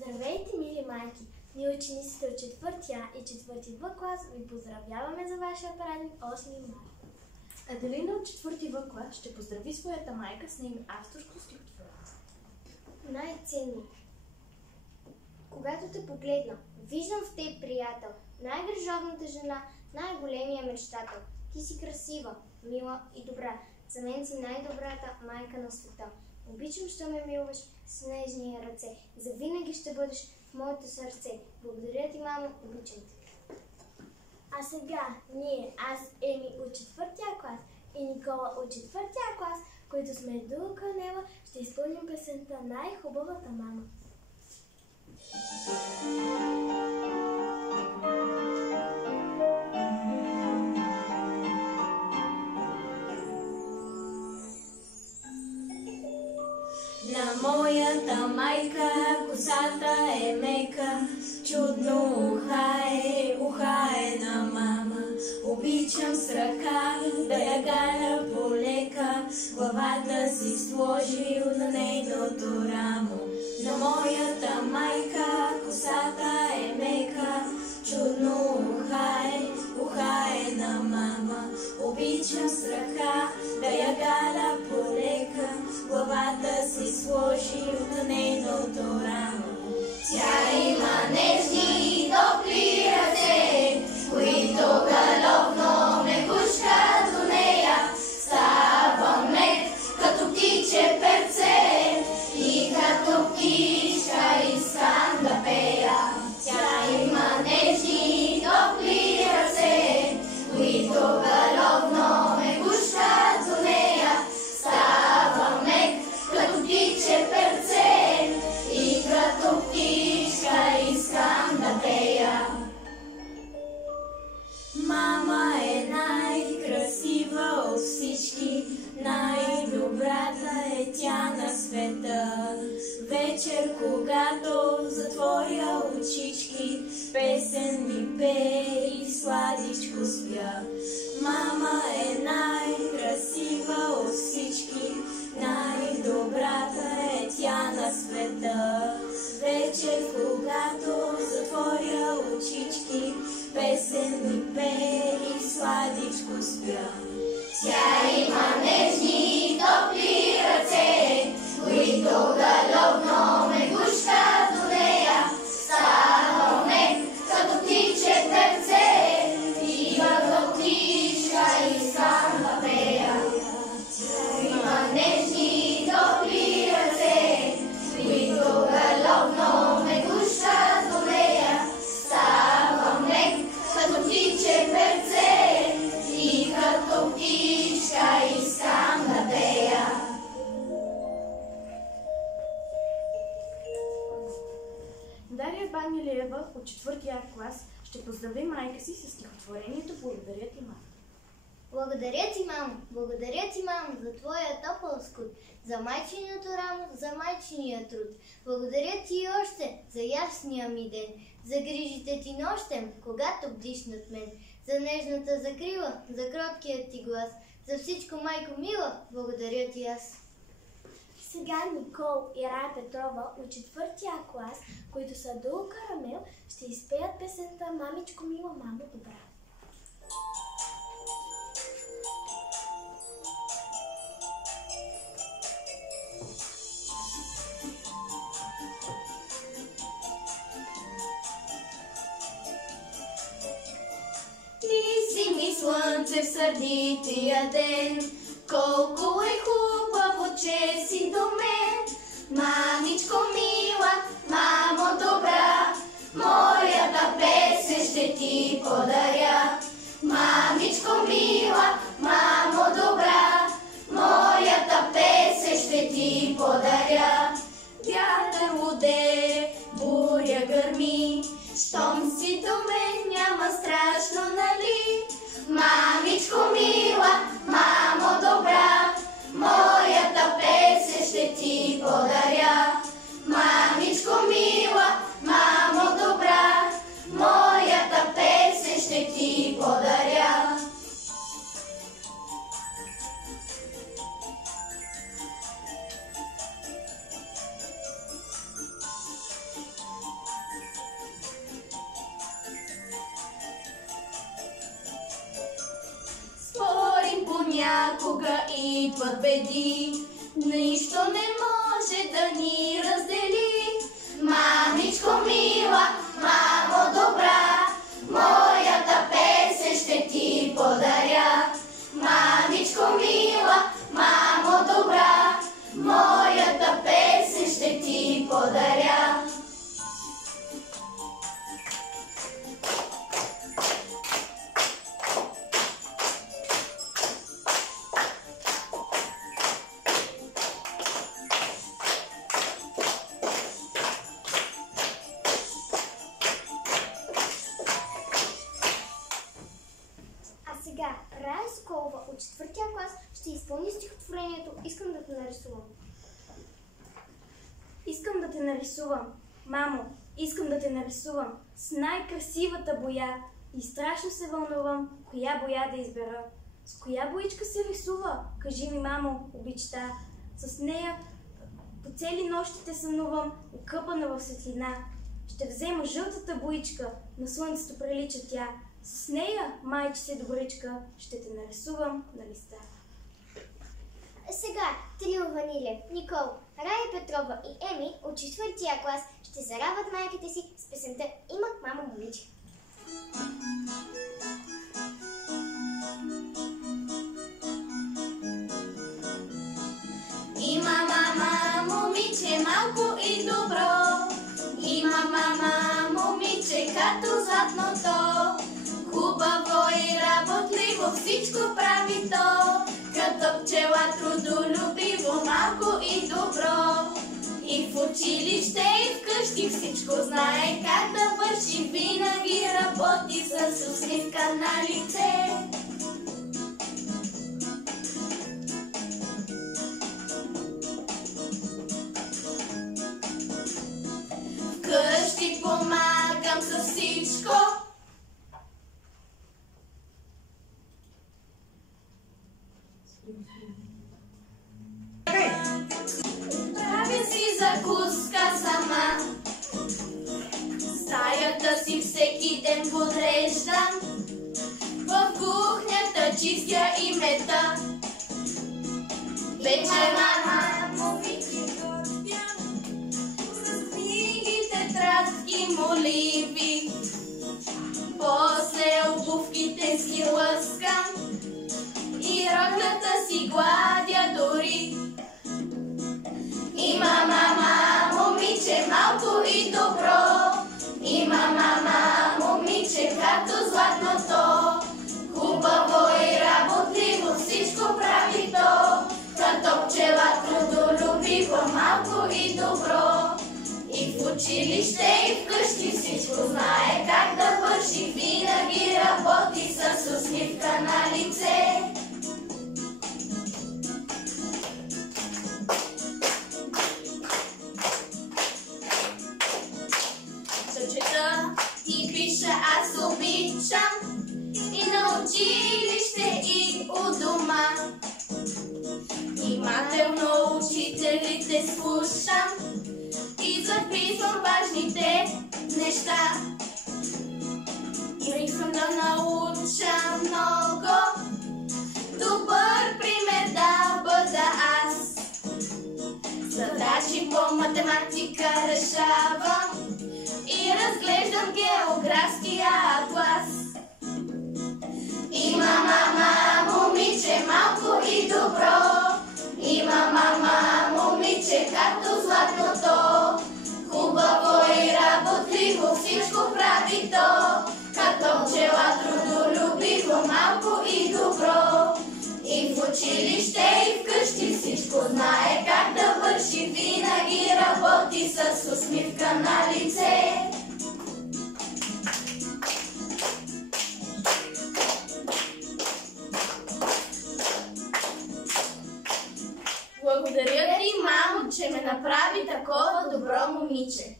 Здравейте, мили майки! Ние учениците от 4 А и 4 Б клас ви поздравяваме за вашия празник 8 март. Аделина от 4 В клас ще поздрави своята майка с нейно авторско стихотворение. Най-ценни. Когато те погледна, виждам в теб приятел, най-грижовната жена, най-големия мечтател. Ти си красива, мила и добра. За мен си най-добрата майка на света. Обичам, що ме милваш с нежния ръце. Завинаги ще бъдеш в моето сърце. Благодаря ти, мамо, обичам те. А сега ние, аз, Еми от 4-я клас и Никола от 4-я клас, които сме до Канела, ще изпълним песента "Най-хубавата мама". На моята майка косата е мека, чудно уха е на мама. Обичам с ръка да я галя полека, главата си сложил на нейното рамо. На моята майка косата е мека, чудно уха е на мама. Обичам с ръка да я галя полека, главата си сложил на нейното рамо. Тя има нежни и топли ръце, които галопно ме гушкат до нея. Става мек като птиче перце и като птичка искам да пея. Тя има нежни и топли ръце, които галопно ме гушкат до нея. Става мек като птиче перце и като птичка искам да пея. Мама е най-красива от всички, най-добрата е тя на света. Вечер, когато затворя очички, песен ми пее и сладичко спя. Мама е най-красива от всички, най-добрата е тя на света. Вечер, когато затворя очички, песен ми пее и сладичко спя. Тя има нежни и топли ръце, които галопно ме гушкат до нея. Става мек като птиче перце и като птичка искам да пея. Тя има нежни и топли ръце, които галопно ме гушкат до нея. Става мек като птиче перце и като птичка искам да пея. Дария Банилева от 4-я клас ще поздрави майка си с стихотворението "Благодаря ти, мама". Благодаря ти, мамо! Благодаря ти, мамо, за твоя топъл скут, за майчиното рамо, за майчиния труд. Благодаря ти и още за ясния ми ден, за грижите ти нощем, когато бдиш над мен, за нежната закрила, за кроткият ти глас, за всичко, майко мила, благодаря ти аз. Сега Никол и Рая Петрова от 4-я клас, които са долу Карамел, ще изпеят песента "Мамичко мила, мамо добра". Ти си ми слънце в сърдития ден, колко е хубаво, че си до мен. Мамичко мила, мамо добра, моята песен ще ти подаря. Мамичко мила, мамо добра, моята песен ще ти подаря. Вятър луде, буря гърми, щом си до мен няма страшно, нали? Мамичко мила, мамо добра, моята песен ще ти подаря. Мамичко мила, мамо добра, моята песен ще ти подаря. всякога идват беди, нищо не може да ни раздели. Мамичко мила, мамо добра, моята песен ще ти подаря. Мамичко мила, мамо добра, моята песен ще ти подаря. Сега Рая Соколова от 4-я клас ще изпълни стихотворението "Искам да те нарисувам". Искам да те нарисувам, мамо, искам да те нарисувам с най-красивата боя и страшно се вълнувам, коя боя да избера. С коя боичка се рисува? Кажи ми, мамо, обичта. С нея по цели нощите сънувам, окъпана в светлина. Ще взема жълтата боичка, на слънцето прилича тя. С нея, майче добричка, ще те нарисувам на листа. Сега трио Ванилев, Никол, Рая Петрова и Еми от 4-я клас ще зарадват майките си с песента "Имах мамо момиче". Има мама момиче малко и добро, има мама момиче като златното, хубаво и работливо всичко прави то, като пчела трудолюбиво, малко и добро. И в училище, и вкъщи всичко знае как да върши, винаги работи с усмивка на лице. Вкъщи помагам с всичко, правя си закуска сама, стаята си всеки ден подреждам, в кухнята чистя и мета. Вече мама момиче готвям, с книги, тетрадки, моливи, после обувките си лъскам и роклята си гладя дори. Има мама момиче малко и добро, има мама момиче като златното, хубаво и работливо всичко прави то, като пчела трудолюбиво, малко и добро. И в училище, и вкъщи всичко знае как да върши, винаги работи с усмивка на лице. Да чета и пиша аз обичам, и на училище, и у дома. Внимателно учителите слушам и записвам важните неща. И искам да науча много, добър пример да бъда аз. Задачи по математика решавам и разглеждам географския атлас. Има мама момиче малко и добро, има мама момиче като златното, хубаво и работливо всичко прави то, като пчела трудолюбиво, малко и добро. И в училище, и вкъщи всичко знае как да върши, винаги работи с усмивка на лице. Благодаря ти, мамо, че ме направи такова добро момиче.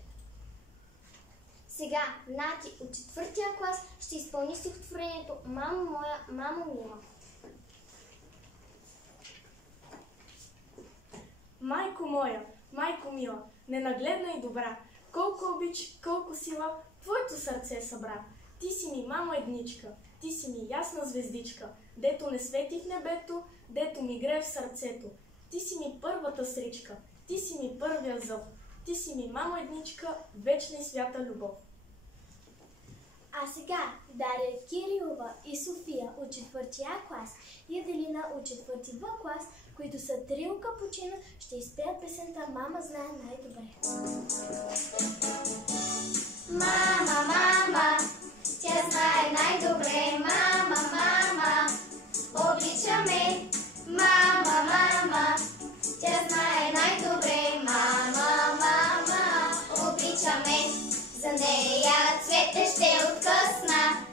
Сега Нати от 4-я клас ще изпълни стихотворението "Мамо моя, мамо мила". Майко моя, майко мила, ненагледна и добра, колко обич, колко сила, твоето сърце събра. Ти си ми, мамо едничка, ти си ми ясна звездичка, дето не свети в небето, дето ми грее в сърцето. Ти си ми първата сричка, ти си ми първия зъб, ти си ми мамо едничка, вечна и свята любов. А сега Дария Кирилова и София от 4 А клас и Аделина от 4 Б клас, които са трио капучино, ще изпеят песента "Мама знае най-добре". Мама, мама, тя знае най-добре. Мама, мама, обича ме. Мама, мама, тя знае най-добре. Мама, мама, обича ме. За нея цвете ще откъсна,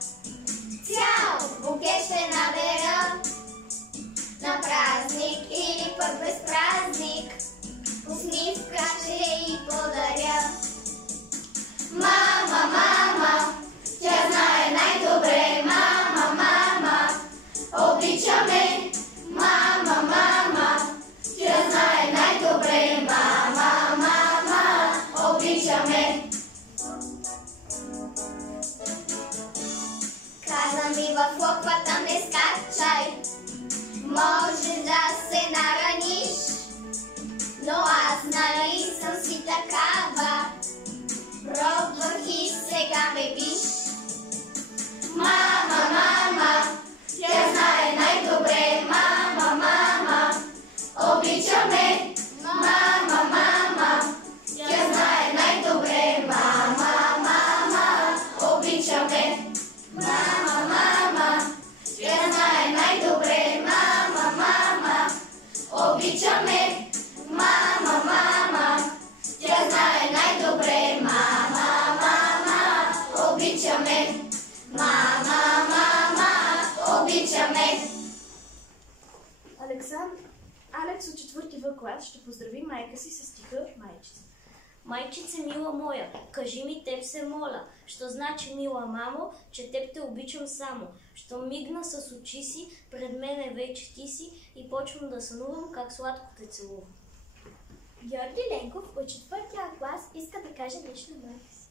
цял букет ще набера. На празник или пък без празник, усмивка ще й подаря. Мама, мама, тя знае най-добре. Мама, мама, обича ме. Мама, мама, тя знае най-добре. Мама, мама, обича ме. Каза ми в локвата не скачай, може да се нараниш, но аз нали съм си такава, пробвах и сега ме виж. Мама, мама, тя знае най-добре. Мама, мама, обича ме. Мама, мама, тя знае най-добре. Мама, мама, обича ме. Мама, мама, тя знае най-добре. Мама, мама, обича ме. Мама, мама, тя знае най-добре. Мама, мама, обича ме. Мама, мама, обича ме. Алекс от 4 В клас ще поздрави майка си с стиха "Майчица". Майчице мила моя, кажи ми теб се моля, що значи мила мамо, че теб те обичам само. Що мигна с очи си, пред мене вече ти си и почвам да сънувам как сладко те целувам. Георги Ленков от 4 А клас иска да каже нещо на майка си.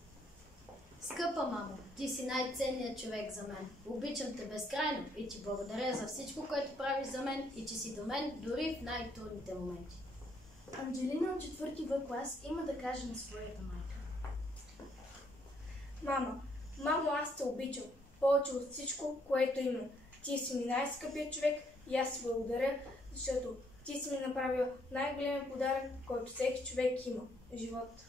Скъпа мамо, ти си най-ценният човек за мен. Обичам те безкрайно и ти благодаря за всичко, което правиш за мен и че си до мен дори в най-трудните моменти. Анджелина от 4 В клас има да каже на своята майка. Мамо, аз те обичам повече от всичко, което имам. Ти си ми най-скъпият човек и аз ти благодаря, защото ти си ми направил най-големия подарък, който всеки човек има – живот.